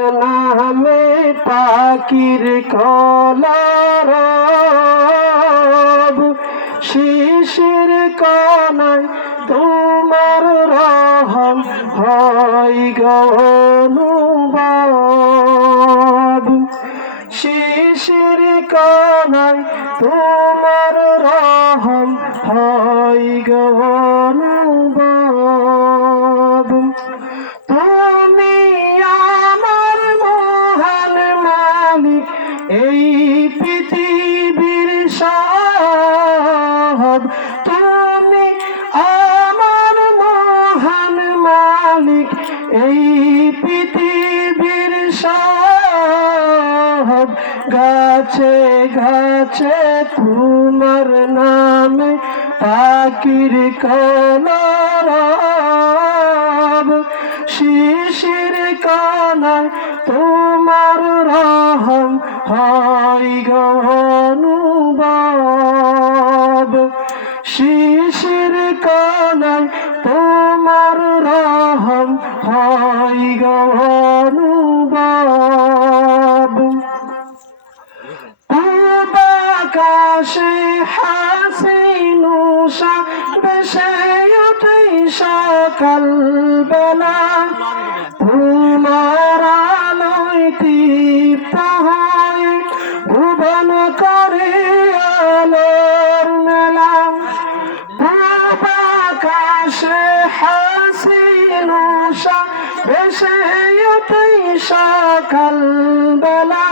নামে পাখির কলার শিশির কানায় তোমার রহম হয় গনুবাব শিশির কানায় তোমার পৃথিবীর সব, তুমি আমার মহান মালিক। এই পৃথিবীর সব, গাছে গাছে তোমার নামে পাখির কলরব। শিশির কানায় তোমার রহম হয় গনুবাব শিশির কানায় তোমার রহম হয় গনুবাব আকাশে হাসিনুষা বেশে ওঠে সকাল আকাশে হাসিনুষা বেশে সকাল বেলা।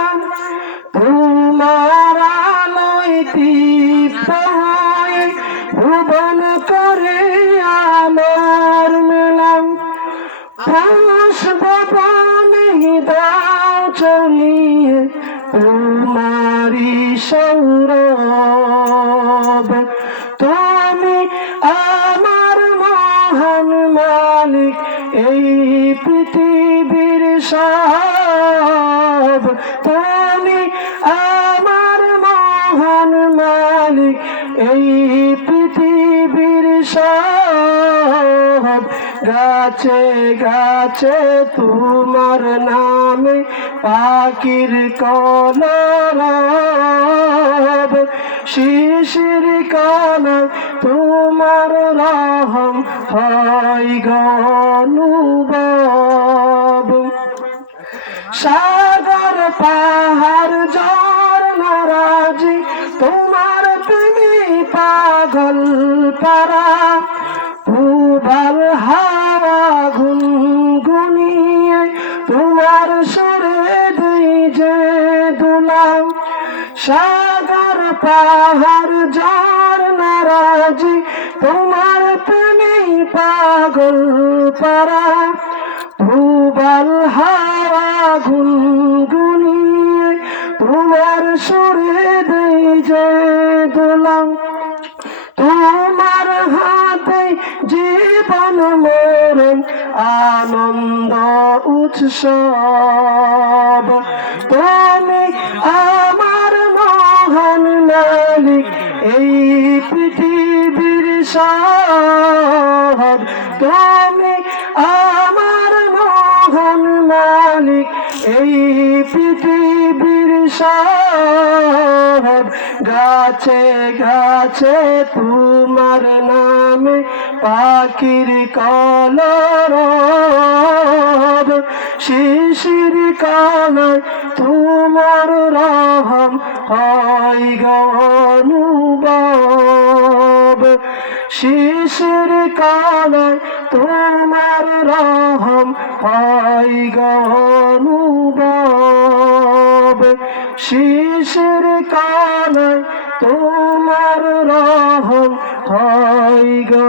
তোমার আলোয় দীপ্ত হয়, ভুবন করে আলোর মেলাম পুষ্পবনে দাও চলিয়ে তোমারি সৌরভ সব তুমি আমার মহান মালিক, এই পৃথিবীর সব গাছে গাছে তোমার নামে পাখির কলরব, শিশির কানা তোমার রহম হয় গনুবাব সাগর, পাহাড়, ঝড়, নারাজি, তোমার প্রেমী পাগল পারা, উবাল হাওয়া গুনগুনিয়ে তোমার সুরে দুই যে দুলাম সাগর, পাহাড়, ঝড়, নারাজি, তোমার প্রেমী পাগল পারা। গুনগুনিয়ে তোমার সুরে দেই যে তোমার হাতে জীবন মরণ, আনন্দ, উৎসব। তুমি আমার মহান মালিক, এই পৃথিবীর সব তুমি পৃথিবীর সব, গাছে গাছে তোমার নামে পাখির কলরব শিশির কানায় তোমার রহম হয় গনুবাব শিশির কানায় তোমার রহম হয় গনুবাব শিশির কানায় তোমার রহম হয় গনু